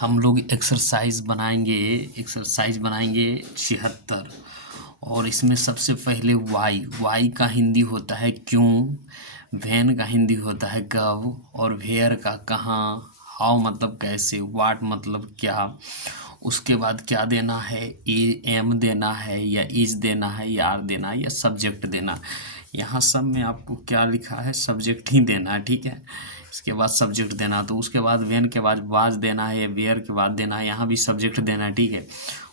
हम लोग एक्सरसाइज बनाएंगे 76। और इसमें सबसे पहले वाई का हिंदी होता है क्यों, वैन का हिंदी होता है कब, और वेयर का कहाँ, हाउ मतलब कैसे, वाट मतलब क्या। उसके बाद क्या देना है, एम देना है या इज देना है या आर देना है या सब्जेक्ट देना। यहाँ सब में आपको क्या लिखा है, सब्जेक्ट ही देना है, ठीक है। इसके बाद सब्जेक्ट देना, तो उसके बाद वेन के बाद वाज देना है या वेयर के बाद देना है, यहाँ भी सब्जेक्ट देना है, ठीक है।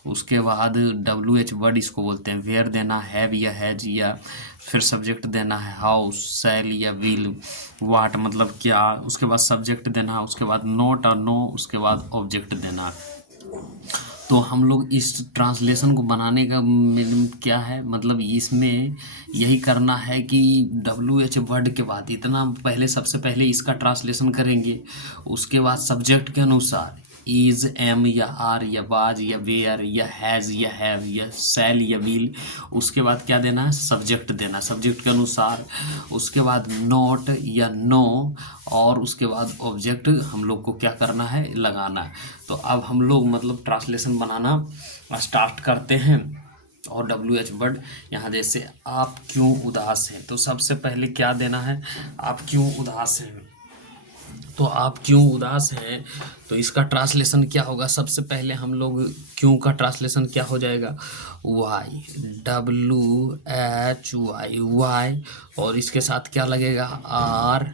उसके बाद WH वर्ड इसको बोलते हैं, वेयर देना हैव या हैज, या फिर सब्जेक्ट देना है हाउ, शैल या विल, वाट मतलब क्या। उसके बाद सब्जेक्ट देना है, उसके बाद नॉट और नो, उसके बाद ऑब्जेक्ट देना है। तो हम लोग इस ट्रांसलेशन को बनाने का मीनिंग क्या है, मतलब इसमें यही करना है कि WH वर्ड के बाद इतना पहले, सबसे पहले इसका ट्रांसलेशन करेंगे। उसके बाद सब्जेक्ट के अनुसार इज, एम या आर या वाज या वेयर या हैज़ या हैव या शैल या विल। उसके बाद क्या देना है, सब्जेक्ट देना, सब्जेक्ट के अनुसार। उसके बाद नॉट या नो, और उसके बाद ऑब्जेक्ट हम लोग को क्या करना है, लगाना है। तो अब हम लोग मतलब ट्रांसलेशन बनाना स्टार्ट करते हैं। और WH वर्ड यहाँ जैसे आप क्यों उदास हैं, तो सबसे पहले क्या देना है, आप क्यों उदास हैं। तो आप क्यों उदास हैं, तो इसका ट्रांसलेशन क्या होगा, सबसे पहले हम लोग क्यों का ट्रांसलेशन क्या हो जाएगा, वाई, WHY, वाई। और इसके साथ क्या लगेगा, आर,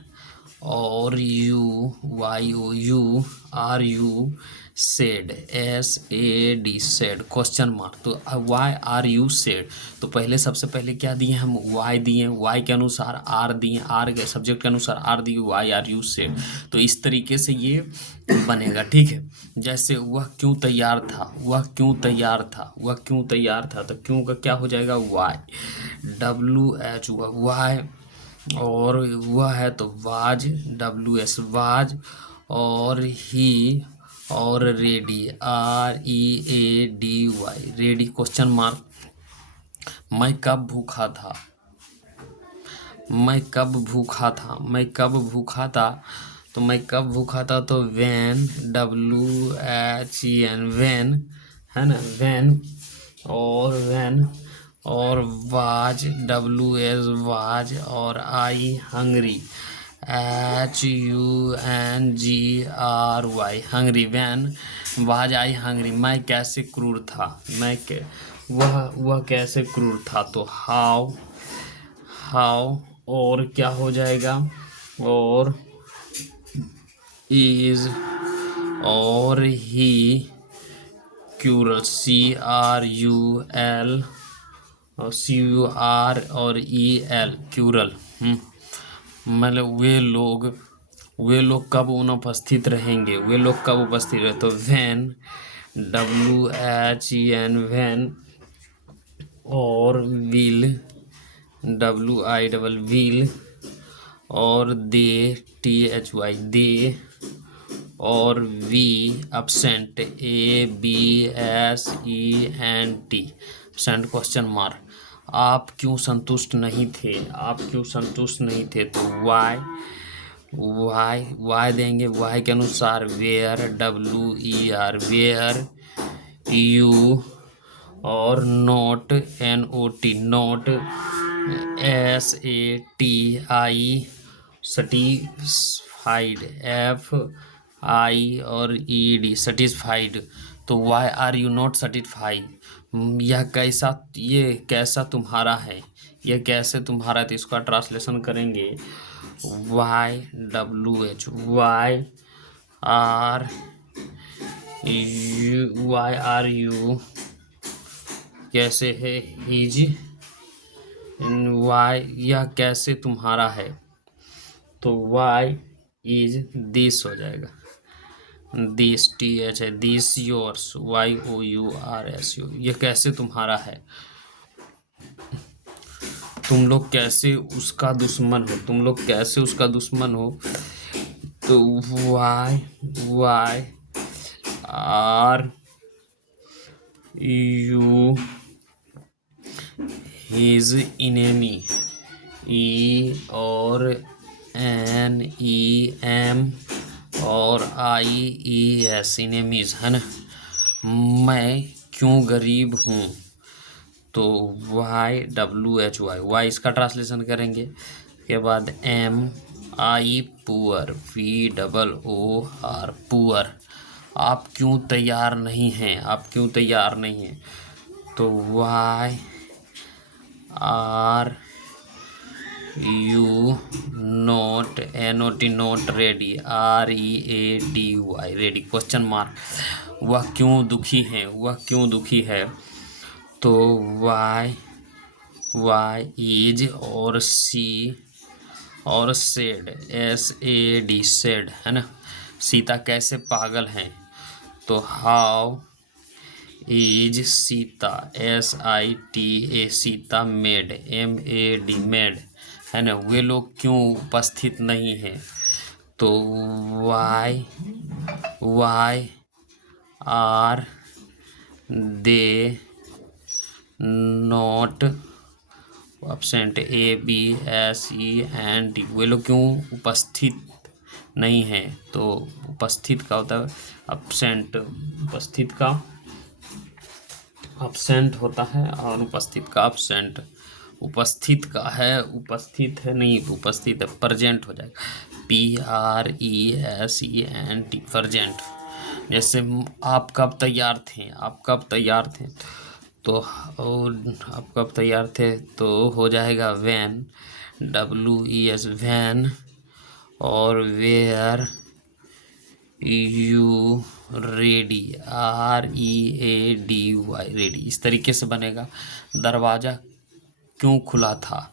और you, YOU, RU, said, SAD, sad, question mark. तो वाई आर यू सेड, तो पहले सबसे पहले क्या दिए हम, वाई दिए, वाई के अनुसार आर दिए, आर के सब्जेक्ट के अनुसार आर दिए, वाई आर यू सेड। तो इस तरीके से ये बनेगा, ठीक है। जैसे वह क्यों तैयार था, वह क्यों तैयार था, वह क्यों तैयार था, तो क्यों का क्या हो जाएगा, वाई, WH, वाई। और वह है तो वाज, WS वाज। और ही, और ready, READY, ready, question mark. मैं कब भूखा था, मैं कब भूखा था, मैं कब भूखा था, तो मैं कब भूखा था, तो वैन, WHEN, वैन, है ना, वैन। और वैन, और वाज, WS वाज। और I hungry, HUNGRY, hungry, when was I hungry. मैं कैसे क्रूर था, वह कैसे क्रूर था, तो हाउ, और क्या हो जाएगा, और इज, और ही क्यूरल, CRUL, और CUR और EL, क्यूरल। मतलब वे लोग कब अनुपस्थित रहेंगे, वे लोग कब उपस्थित रहे, तो वैन, WHEN, वैन। और विल, WILL, और दे, THY, दे। और we absent, ABSENT, absent, question mark. आप क्यों संतुष्ट नहीं थे, आप क्यों संतुष्ट नहीं थे, तो वाई देंगे, वाई के अनुसार वेयर, WER, वेयर, यू। और not, NOT, not, SATI, satisfied, FI और ED, सटिस्फाइड। तो why are you not satisfied, ये कैसा तुम्हारा है, यह कैसे तुम्हारा है, तो इसका ट्रांसलेशन करेंगे, YWH, वाई आर यू कैसे है, हिज, वाई, यह कैसे तुम्हारा है, तो वाई इज दिस हो जाएगा, दिस, TH है, दिस योर्स, YOURS, ये कैसे तुम्हारा है। तुम लोग कैसे उसका दुश्मन हो, तुम लोग कैसे उसका दुश्मन हो, तो why are you his enemy, E और NEM, और IES इनेमीज है ना। मैं क्यों गरीब हूँ, तो YWHY, वाई इसका ट्रांसलेशन करेंगे। उसके बाद MI पुअर, POOR पुअर। आप क्यों तैयार नहीं हैं, आप क्यों तैयार नहीं हैं, तो YRU note, NOT note ready, READY ready question mark. वह क्यों दुखी है, वह क्यों दुखी है, तो Y इज और C और सेड, SAD सेड है ना। सीता कैसे पागल हैं, तो how is Sita, SITA Sita mad, MAD mad है ना। वे लोग क्यों उपस्थित नहीं हैं, तो why are they not absent, ABSENT। वे लोग क्यों उपस्थित नहीं हैं, तो उपस्थित का होता है एब्सेंट, उपस्थित का एब्सेंट होता है और उपस्थित का एब्सेंट। उपस्थित का है, उपस्थित है नहीं, उपस्थित है प्रेजेंट हो जाएगा, PRESENT प्रेजेंट। जैसे आप कब तैयार थे, आप कब तैयार थे, तो आप कब तैयार थे, तो हो जाएगा वैन, WES वैन, और were you ready, READY ready. इस तरीके से बनेगा। दरवाज़ा क्यों खुला था,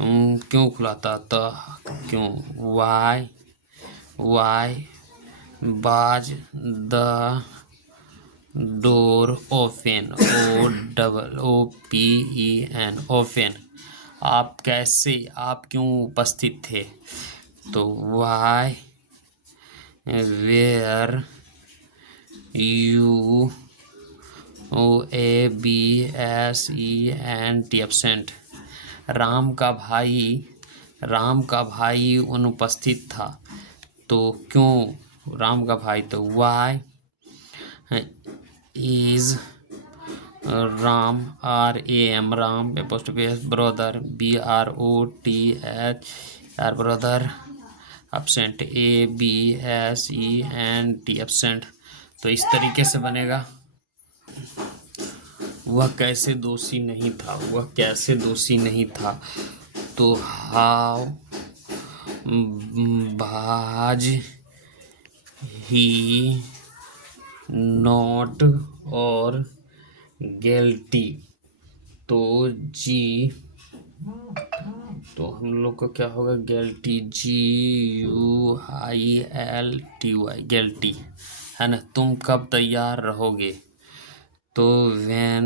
क्यों खुला था, तो क्यों why was the door open, OPEN open. आप कैसे, आप क्यों उपस्थित थे, तो why were you ABSENT absent. Ram का भाई अनुपस्थित था, तो क्यों राम का भाई, तो why is Ram, RAM Ram, apostrophe brother, BROTHR brother absent, ABSENT absent. तो इस तरीके से बनेगा। वह कैसे दोषी नहीं था, वह कैसे दोषी नहीं था, तो हाउ बाज ही नॉट और गिल्टी, तो जी, तो हम लोग का क्या होगा, गिल्टी, GUILTY गिल्टी है ना। तुम कब तैयार रहोगे, तो when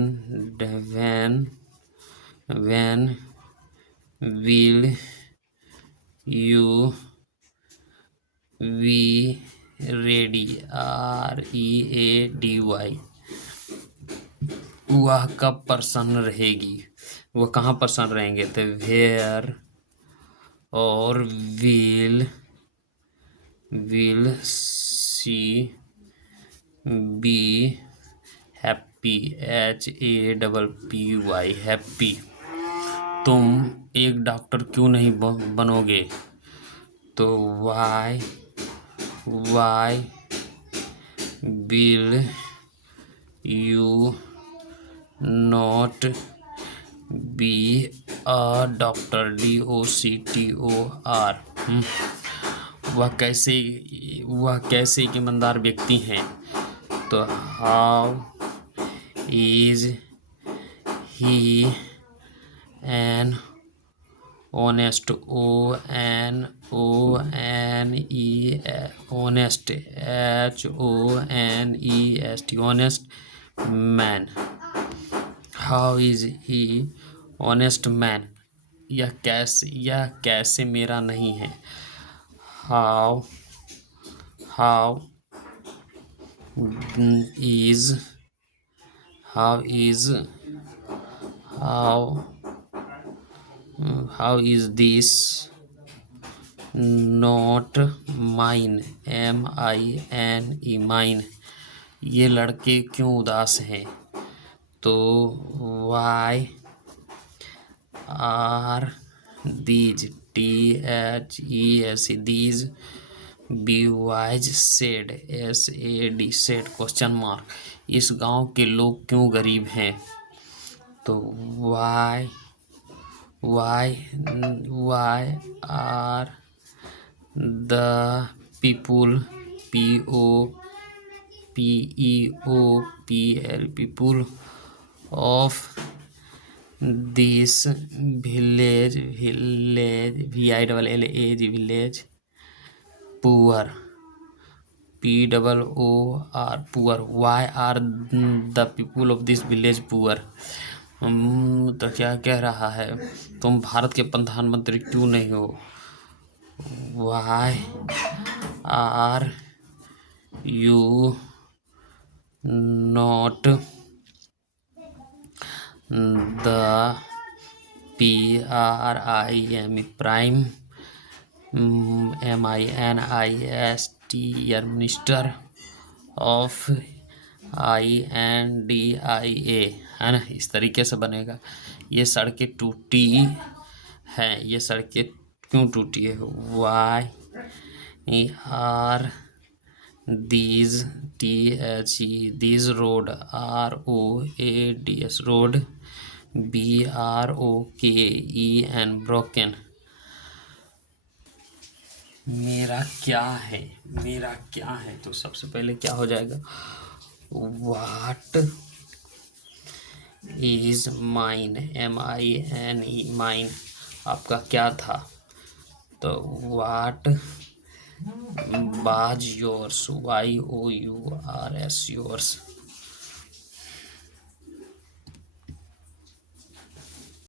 will you be ready, READY। वह कब प्रसन्न रहेगी, वह कहाँ प्रसन्न रहेंगे, तो वेयर और will she be happy, HAPPY happy. तुम एक डॉक्टर क्यों नहीं बनोगे, तो why will you not be a doctor, DOCTOR। वह कैसे एक ईमानदार व्यक्ति हैं, तो how is he an honest, honest, HONEST honest man. How is he honest man, यह कैसे मेरा नहीं है, how is how is this not mine, MINE, mine. ये लड़के क्यों उदास हैं? तो why are these, THES, these, BYs sad, SAD, sad question mark. इस गांव के लोग क्यों गरीब हैं? तो why are the people, POPEOPL, people of this village, village poor, POOR, poor. Why are the people of this village poor. तो क्या कह रहा है, तुम भारत के प्रधानमंत्री क्यों नहीं हो? Why are you not the PRIM, prime, MINISTER, minister of INDIA, है ना। इस तरीके से बनेगा। ये सड़कें टूटी हैं, ये सड़कें क्यों टूटी है? Why are these, THE, these road, ROADS, road, BROKEN, broken. मेरा क्या है, मेरा क्या है, तो सबसे पहले क्या हो जाएगा? What is mine, MINE, mine. आपका क्या था? तो what was yours, YOURS, yours.